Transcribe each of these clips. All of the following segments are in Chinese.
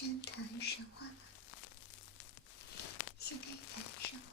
先谈神话吧，先可以谈神话。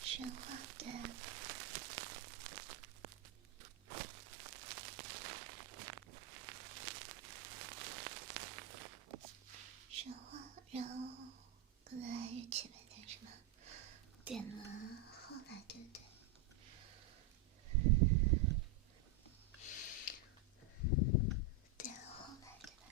神话的神话，然后刚才前面点什么？点了后来，对不对？点了后来，对吧？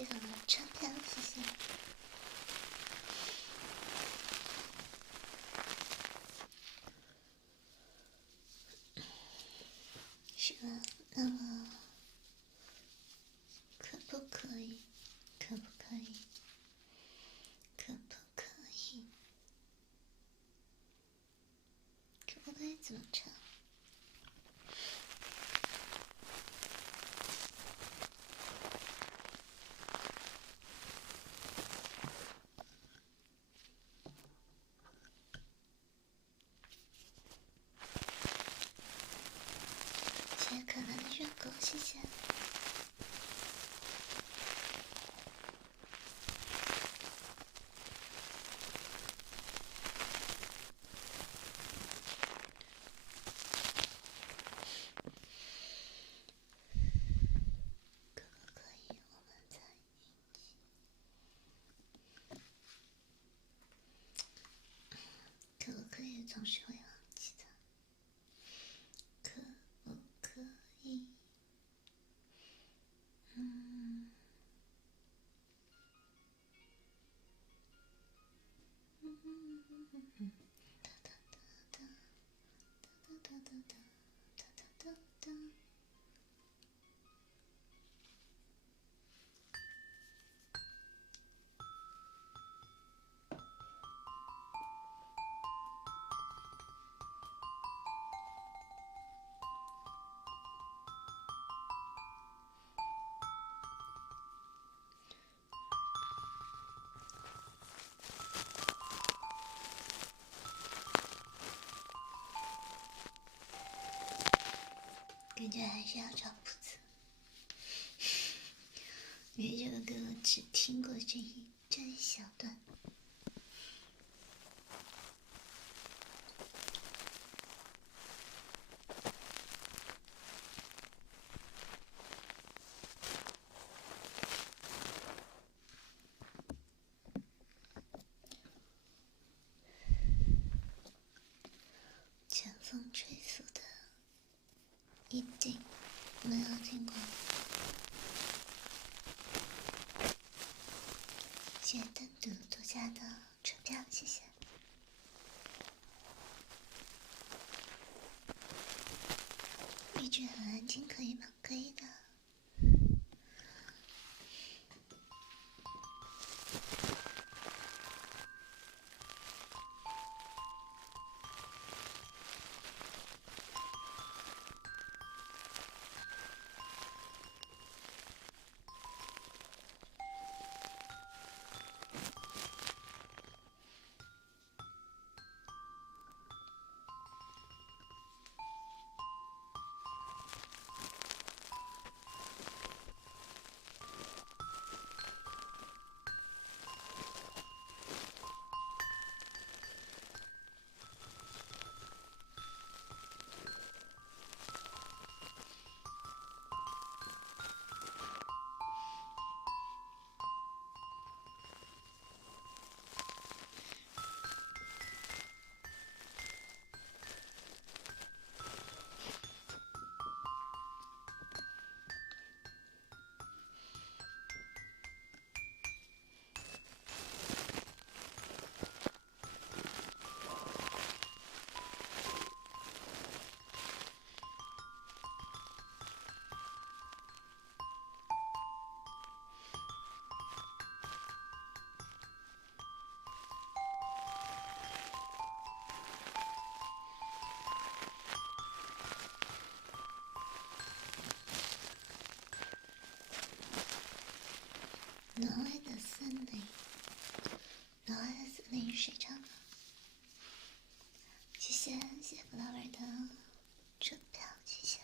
非常的车票，谢谢。是吧？那么可不可以？可不可以？可不可以？可不可以怎么唱？谢谢可爱的热狗，谢谢。可不可以？我们在一起。可不可以？总是会忘记的。可不可以？感觉还是要找谱子，因为这个歌我只听过这一小段。前风吹拂的一定没有听过。谢谢单独独家的车票，谢谢。一直很安静，可以吗？可以的。挪威的森林，挪威的森林谁唱的？谢谢谢谢 flower 的车票，谢谢。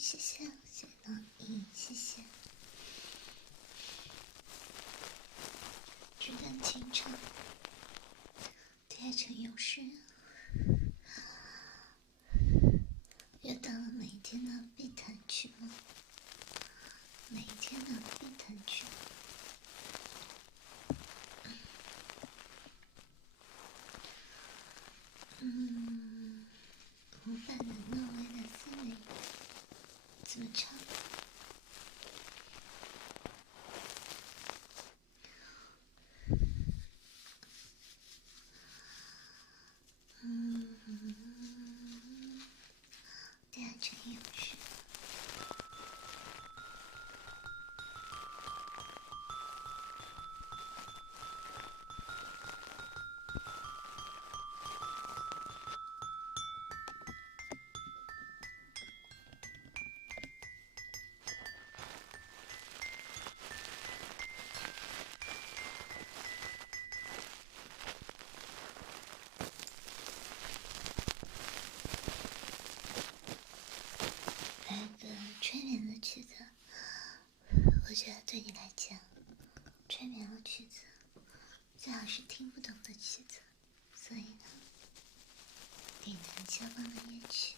谢谢，谢谢冷意，谢谢。纸短情长，铁成勇士。又到了每天的必弹曲吗？每天的必弹曲。伍佰的《挪威的森林》怎么唱？铁成勇士。来个催眠的曲子，我觉得对你来讲，催眠的曲子最好是听不懂的曲子，所以呢，点弹下方的乐曲。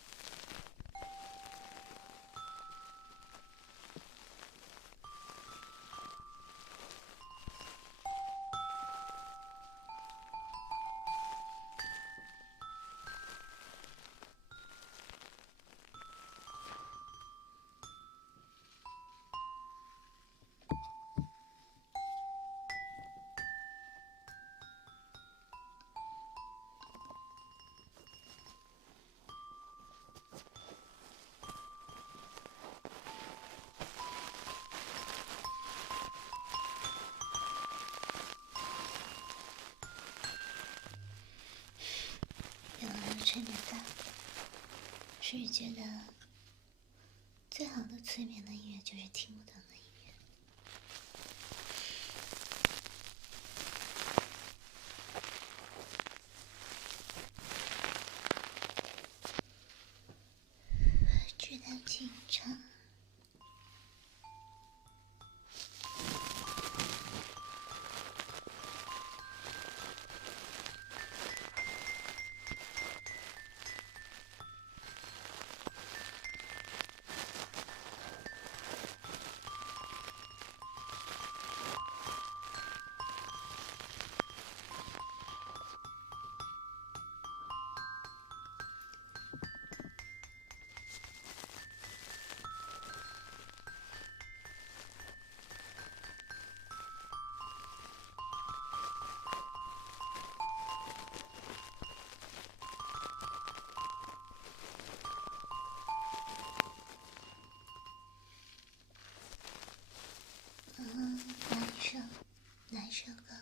有了催眠感，是觉得最好的催眠的音乐就是听不懂的音乐。纸短情长。哪一首歌？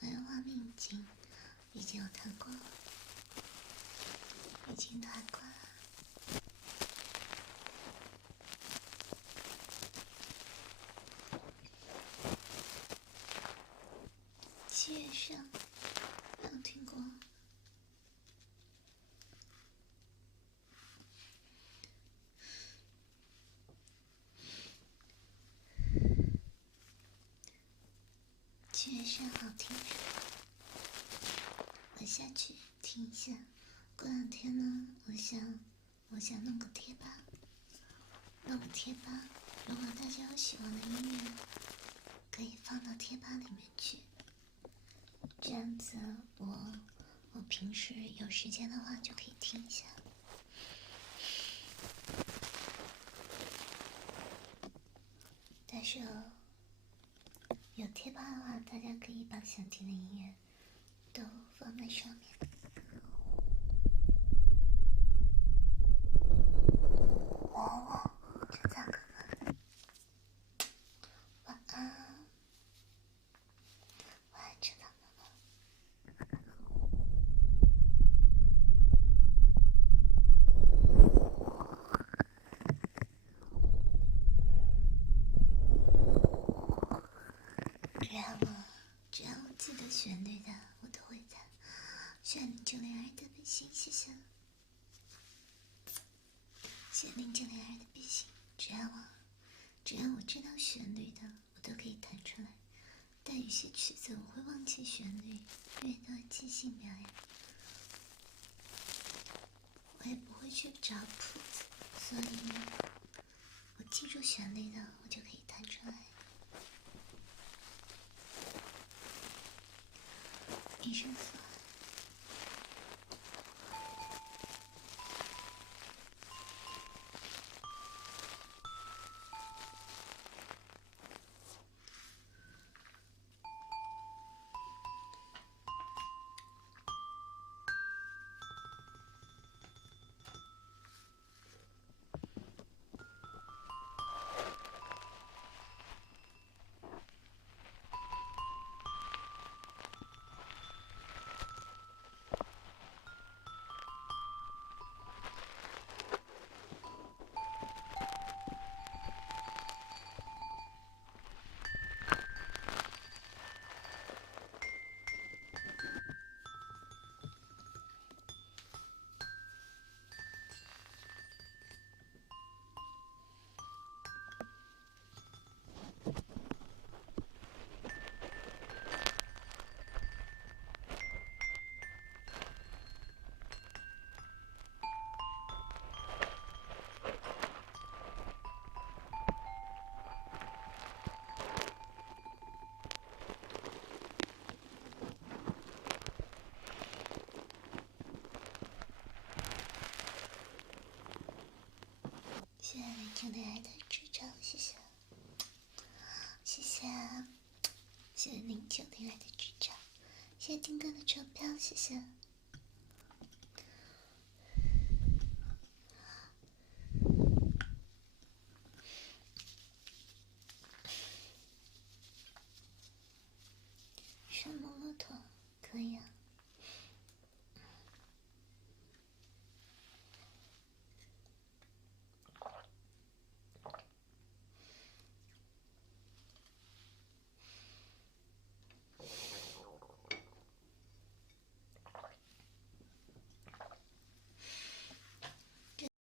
我的画面已经有弹过了，已经弹过了。7月上没有听过。7月上好听是吧？我下去听一下。过两天呢，我想弄个贴吧，如果大家有喜欢的音乐，可以放到贴吧里面去。这样子我平时有时间的话就可以听一下。但是有贴吧的话，大家可以把想听的音乐都放在上面。哦，这咋可能？晚安，晚安，这咋可能？只要我记得旋律的，我都会在选090的微信，谢谢。谢090的微信，只要我知道旋律的，我都可以弹出来。但有些曲子我会忘记旋律，因为都是即兴表演，我也不会去找谱子，所以我记住旋律的，我就可以弹出来。一声说。谢谢090的支招，谢谢，谢谢，谢谢090的支招，谢谢丁哥的钞票，谢谢。